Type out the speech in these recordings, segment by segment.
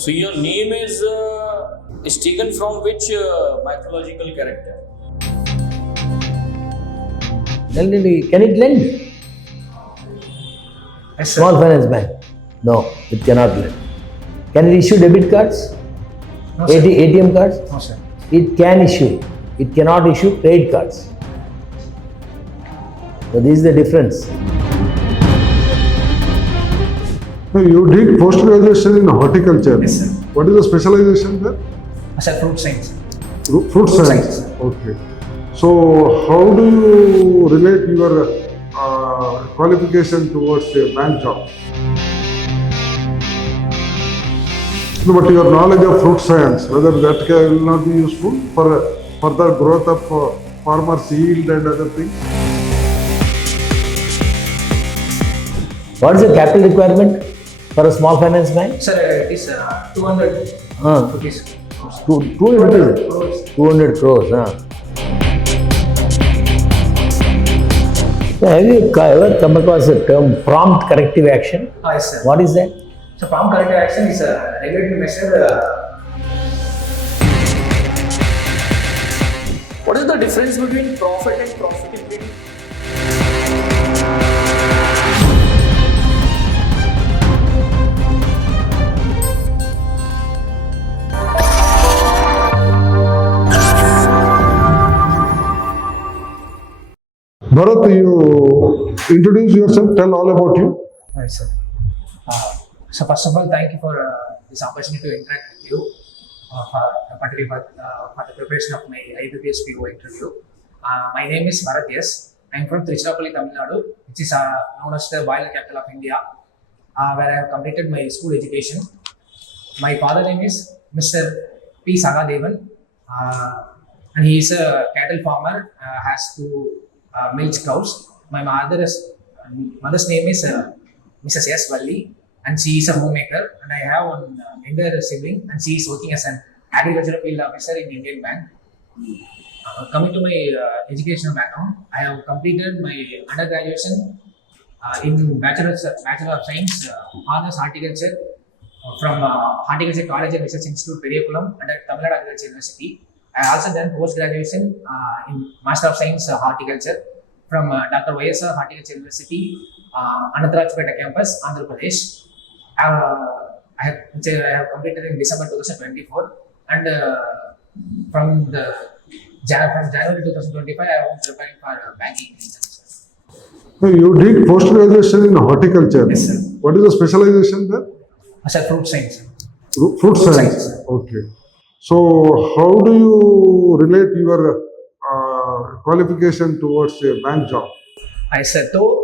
So your name is taken from which mythological character? Can it lend? Yes, sir. Small finance bank? No, it cannot lend. Can it issue debit cards? No, sir. ATM cards? No, sir. It can issue. It cannot issue credit cards. So this is the difference. You did post-graduation in horticulture. Yes, sir. What is the specialization there? Sir, fruit science. Fruit science. science. Okay. So, how do you relate your qualification towards a bank job? No, but your knowledge of fruit science, whether that will not be useful for further growth of farmers' yield and other things? What is the capital requirement for a small finance bank? Sir, it is 200 rupees. 200 crores. 200 crores. Have you ever come across the term prompt corrective action? Yes, sir. What is that? So, prompt corrective action is a regulatory measure. What is the difference between profit and profitability? Bharat, you introduce yourself, tell all about you. Yes, sir. So, first of all, thank you for this opportunity to interact with you, particularly for the preparation of my IBPS PO interview. My name is Bharat. Yes, I am from Tiruchirappalli, Tamil Nadu, which is known as the Boiler capital of India, where I have completed my school education. My father name is Mr. P. Sagadevan, and he is a cattle farmer, has two milk cows. My mother's name is Mrs. S. Valli, and she is a homemaker. And I have one younger sibling, and she is working as an agricultural field officer in Indian Bank. Coming to my educational background, I have completed my undergraduation in Bachelor of Science, Honours Horticulture from Horticulture College and Research Institute, Periyakulam, under Tamil Nadu Agriculture University. I also done post-graduation in Master of Science Horticulture from Dr. YSR Horticulture University, Anantharajpeta campus, Andhra Pradesh. I have completed in December 2024, and from January 2025, I am preparing for banking exams. You did post-graduation in horticulture. Yes, sir. What is the specialization there? Sir, fruit science. Fruit science. science. Okay. So, how do you relate your qualification towards a bank job? I said, though,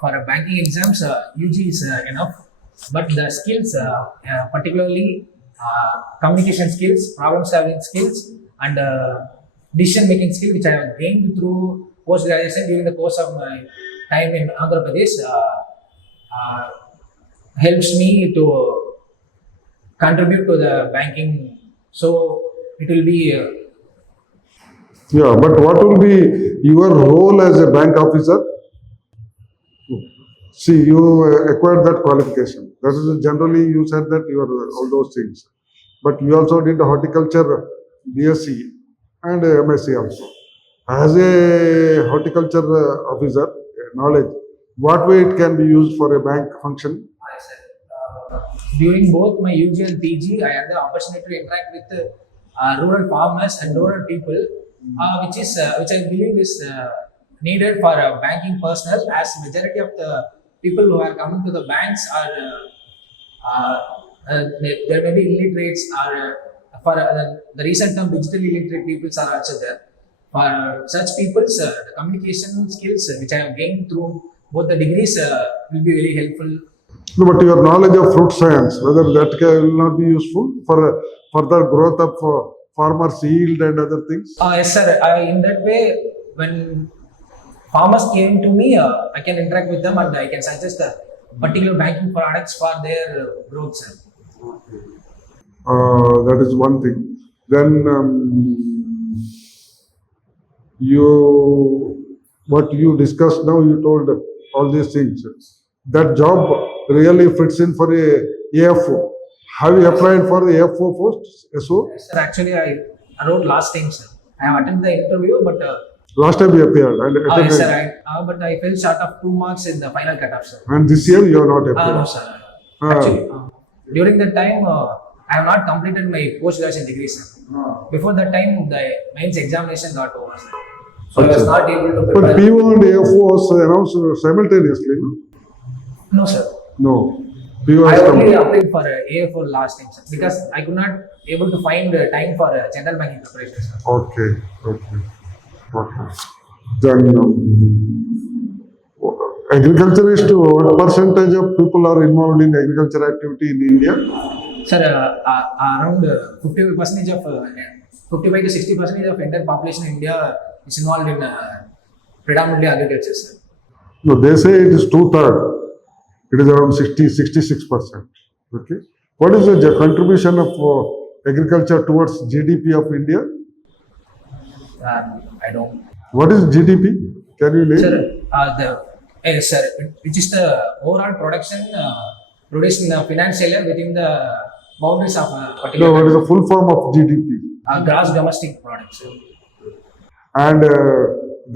for banking exams, UG is enough, but the skills, particularly communication skills, problem-solving skills, and decision-making skills, which I have gained through post-graduation during the course of my time in Andhra Pradesh, helps me to contribute to the banking. So it will be. Yeah, but what will be your role as a bank officer? See, you acquired that qualification. That is generally you said that you are all those things. But you also did horticulture, BSc and MSc also. As a horticulture officer, knowledge, what way it can be used for a bank function? I said, during both my UG and PG, I had the opportunity to interact with rural farmers and rural people, which I believe is needed for banking personnel, as majority of the people who are coming to the banks are there may be illiterates, or for the recent term digital illiterate peoples are also there. For such people's the communication skills which I have gained through both the degrees will be very helpful. No, but your knowledge of fruit science, whether that will not be useful for further growth of farmers' yield and other things? Yes, sir. In that way, when farmers came to me, I can interact with them and I can suggest particular banking products for their growth, sir. That is one thing. Then what you discussed now, you told all these things. That job really fits in for a AFO, Have you applied for the FO post? SO? Sir, actually, I wrote last time, sir. I have attended the interview, but Last time you appeared and yes, attended. sir. But I fell short of 2 marks in the final cutoff, sir. And this year you are not appeared. No, sir. Ah. Actually, during that time, I have not completed my post-graduation degree, sir. Before that time, the mains examination got over, sir. So I was not able to But prepare. PO and FO was announced simultaneously. No? No, sir. No. PO I has only come. applied for AFO last time, sir, because I could not able to find time for general banking preparation, sir. Okay. Then agriculturist, what percentage of people are involved in agriculture activity in India? Sir, around 50% of 55 to 60% of entire population in India is involved in predominantly agriculture, sir. No, they say it is 2/3. It is around 66%. Okay. What is the contribution of agriculture towards GDP of India? I don't. What is GDP? Can you name? Sir, which is the overall production produced in a financial year within the boundaries of a No, particular what is the full form of GDP? gross domestic product, sir. And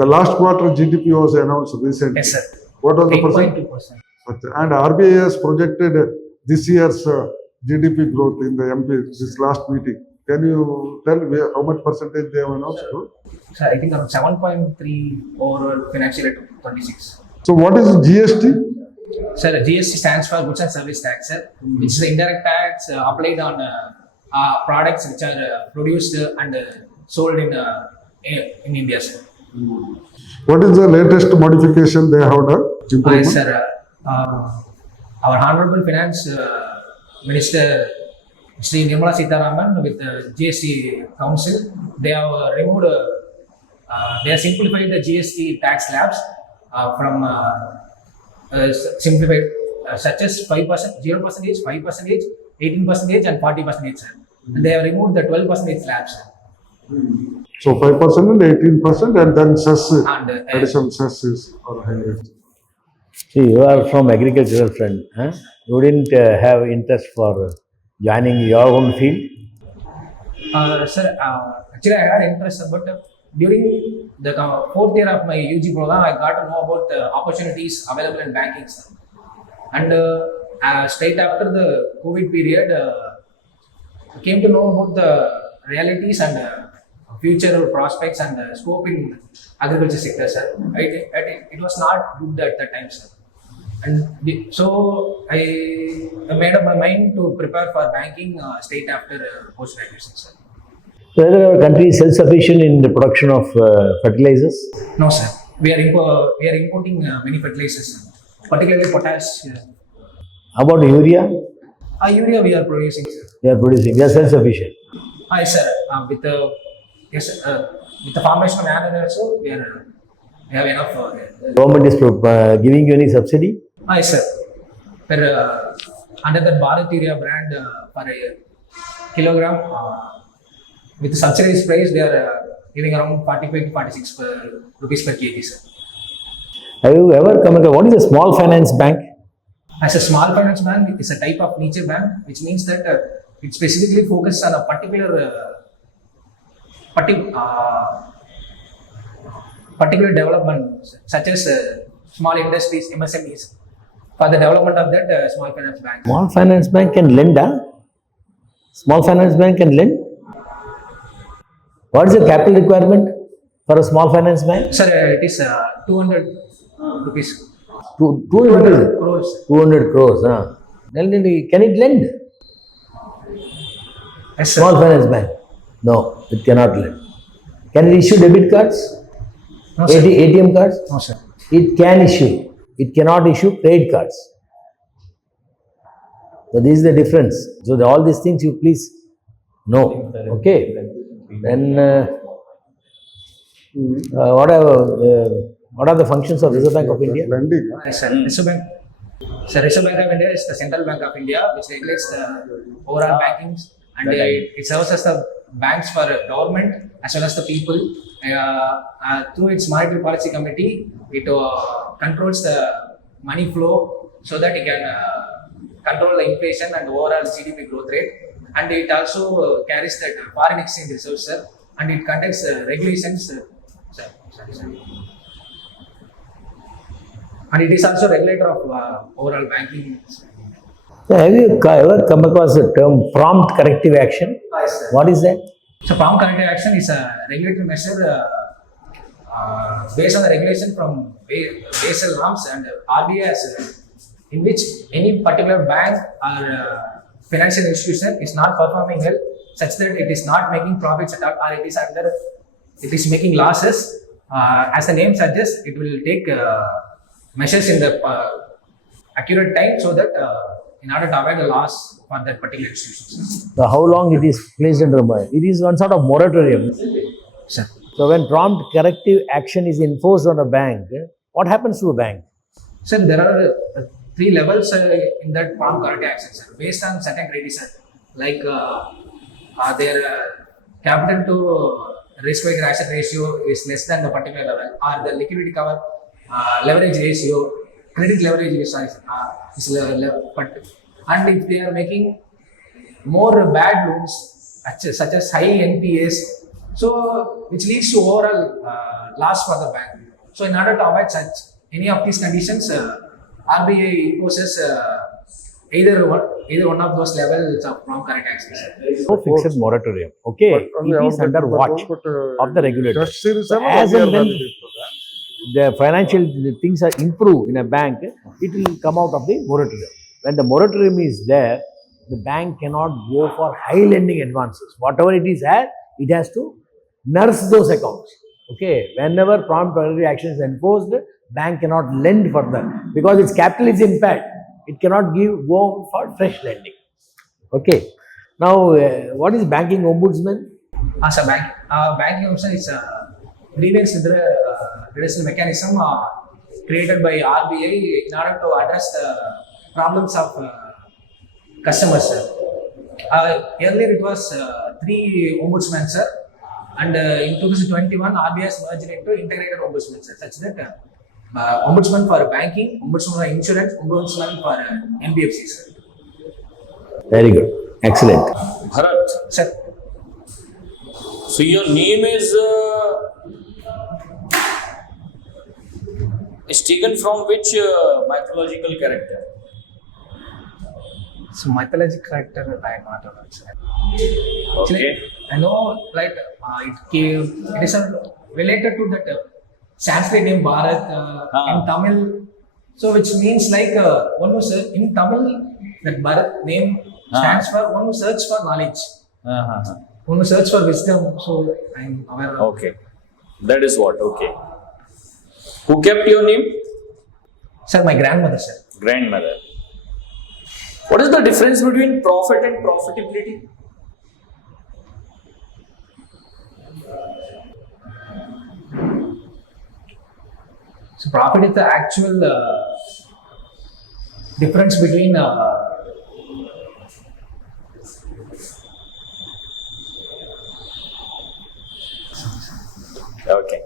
the last quarter GDP was announced recently. Yes, sir. What was the percent? 8.2%. And RBI has projected this year's GDP growth in the MP this last meeting. Can you tell how much percentage they have announced? Sir, I think around 7.3 overall financial year 26. So what is GST? Sir, GST stands for Goods and Service Tax, sir, which is the indirect tax applied on products which are produced and sold in India, sir. What is the latest modification they have done? Improvement? Sir, our Honorable Finance Minister Sri Nirmala Sitharaman with the GST Council, they have removed, they have simplified the GST tax slabs from simplified such as 5%, 0%, 5%, 18% and 40%, sir. And they have removed the 12% slabs, sir. So 5% and 18% and then cess, And additional cess is or higher. See, you are from agricultural friend. Huh? You didn't have interest for joining your own field? Sir, actually I had interest, sir, but during the 4th year of my UG program, I got to know about the opportunities available in banking, sir. And straight after the COVID period, I came to know about the realities and future prospects and scope in agriculture sector, sir. It was not good at that time, sir. And so I made up my mind to prepare for banking straight after post-graduation, sir. So whether our country is self-sufficient in the production of fertilizers? No, sir. We are importing many fertilizers, sir, particularly potash. How about urea? Urea we are producing, sir. They are producing. They are self-sufficient. Yes, sir. With the formation of land also, we have enough. Government is giving you any subsidy? Yes, sir. Under the Bharat Urea brand, per kilogram, with the subsidized price, they are giving around 45 to 46 rupees per kg, sir. Have you ever come across, what is a small finance bank? As a small finance bank, it is a type of niche bank, which means that it specifically focuses on a particular development, such as small industries, MSMEs. For the development of that small finance bank. Small finance bank can lend, huh? Small finance bank can lend? What is the capital requirement for a small finance bank? Sir, it is 200 rupees. 200 crores. 200 crores, huh? Then can it lend? Yes, sir. Small finance bank? No, it cannot lend. Can it issue debit cards? No, sir. ATM cards? No, sir. It can issue. It cannot issue credit cards. So this is the difference. So all these things you please know. Okay. Then what are the functions of Reserve Bank of India? Lending. Yes, sir. Reserve Bank. Sir, Reserve Bank of India is the central bank of India, which regulates the overall banking, and it serves as the banks for government as well as the people. Through its monetary policy committee, it controls the money flow so that it can control the inflation and overall GDP growth rate, and it also carries that foreign exchange reserves, sir, and it conducts regulations, sorry. And it is also regulator of overall banking. So have you ever come across the term prompt corrective action? Yes, sir. What is that? So prompt corrective action is a regulatory measure based on the regulation from Basel norms and RBI in which any particular bank or financial institution is not performing well, such that it is not making profits at all, or it is making losses. As the name suggests, it will take measures in the accurate time so that in order to avoid the loss for that particular institution. So how long it is placed under it is one sort of moratorium. Sir. So when prompt corrective action is enforced on a bank, what happens to a bank? Sir, there are 3 levels in that prompt corrective action, sir, based on certain criteria, like their capital to risk-weighted asset ratio is less than the particular level, or the liquidity cover leverage ratio, credit leverage is and if they are making more bad loans, such as high NPAs, so which leads to overall loss for the bank. So in order to avoid any of these conditions, RBI imposes either one of those levels of prompt corrective action. No fixed moratorium. Okay, it is under watch of the regulator. Just series So as and when the financial things are improved in a bank, it will come out of the moratorium. When the moratorium is there, the bank cannot go for high lending advances. Whatever it is at, it has to nurse those accounts. Okay, whenever prompt corrective action is enforced, bank cannot lend further because its capital is impaired. It cannot go for fresh lending. Okay. Now, what is banking ombudsman? As a banking ombudsman is a grievance redressal mechanism created by RBI in order to address the problems of customers, sir. Earlier it was 3 ombudsmen, sir, and in 2021 RBI has merged into integrated ombudsman, sir, such that ombudsman for banking, ombudsman for insurance, ombudsman for NBFC, sir. Very good. Excellent. Bharat, Sir, so your name is taken from which mythological character? so mythological character I am not aware, sir. Okay. Actually, I know, like it is related to that Sanskrit name Bharat in Tamil, so which means like one who in Tamil that Bharat name stands for one who search for knowledge, one who search for wisdom. So I am aware of. Okay, that is what. Okay. Who kept your name? Sir, my grandmother, sir. Grandmother. What is the difference between profit and profitability? So profit is the actual difference between Okay.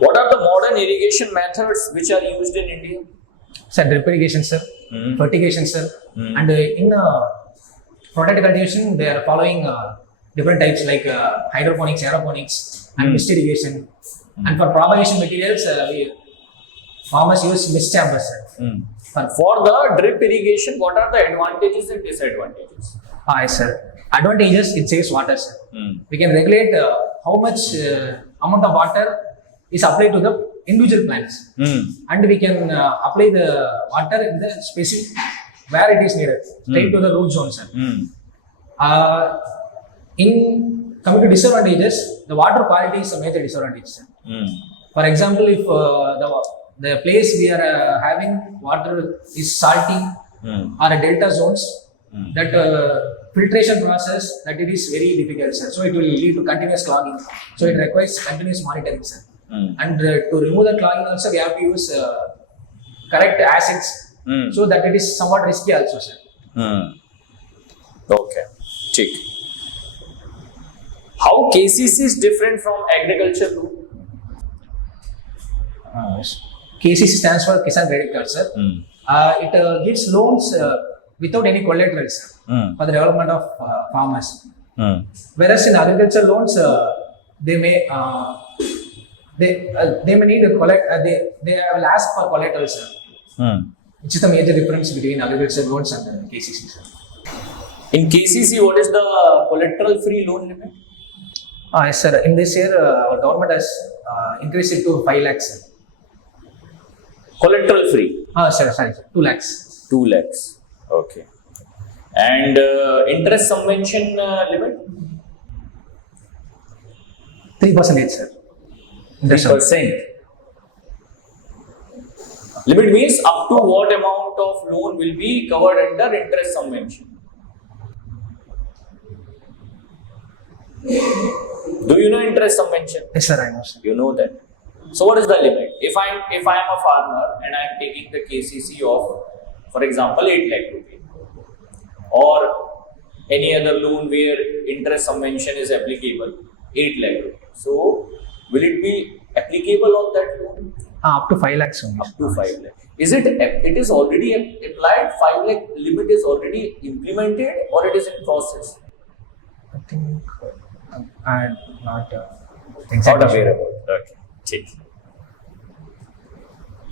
What are the modern irrigation methods which are used in India? sir, drip irrigation, sir, fertigation, sir, and in product cultivation they are following different types like hydroponics, aeroponics, and mist irrigation. And for propagation materials, farmers use mist chambers, sir. For the drip irrigation, what are the advantages and disadvantages? Yes, sir. Advantages, it saves water, sir. We can regulate how much amount of water is applied to the individual plants, and we can apply the water in the specific where it is needed, straight to the root zone, sir. In coming to disadvantages, the water quality is a major disadvantage, sir. For example, if the place we are having water is salty or a delta zones, that filtration process that it is very difficult, sir. So it will lead to continuous clogging. So it requires continuous monitoring, sir. And to remove the clogging also we have to use correct acids, so that it is somewhat risky also, sir. Okay. Check. How KCC is different from agriculture law? KCC stands for Kisan Credit Card, sir. It gives loans without any collateral, sir, for the development of farmers. Whereas in agriculture loans, they may need to collect. They will ask for collateral, sir. Which is the major difference between agriculture loans and KCC, sir. In KCC, what is the collateral-free loan limit? Yes, sir. In this year, our government has increased it to 5 lakhs, sir. Collateral-free? Sorry, 2 lakhs. 2 lakhs. Okay. And interest subvention limit? 3%, sir. 3%. Limit means up to what amount of loan will be covered under interest subvention? Do you know interest subvention? Yes, sir, I know, sir. You know that. So what is the limit? If I am a farmer and I am taking the KCC of, for example, 8 lakh rupees, or any other loan where interest subvention is applicable, 8 lakh rupees. So will it be applicable on that loan? Up to 5 lakhs only. Up to 5 lakh. Is it is already applied? 5 lakh limit is already implemented, or it is in process? I think I'm not Not exactly aware sure. about it. Okay. Take.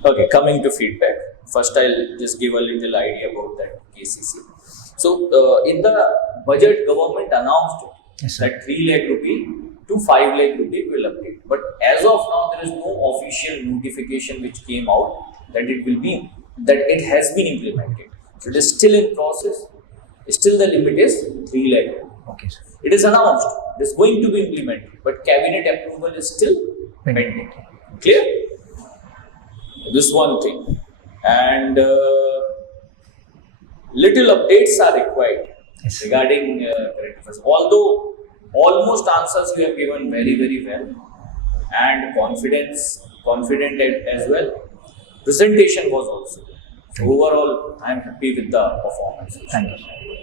Okay, coming to feedback. First, I'll just give a little idea about that KCC. So, in the budget, government announced Yes, sir. that 3 lakh rupee to 5 lakh rupee will update. But as of now, there is no official notification which came out that it has been implemented. So, it is still in process. Still, the limit is 3 lakh. Okay, sir. It is announced. It is going to be implemented, but cabinet approval is still pending. Clear? This one thing. And little updates are required Yes. regarding current affairs. Although almost answers you have given very, very well, and confident as well. Presentation was also. So overall, I am happy with the performance. Thank you.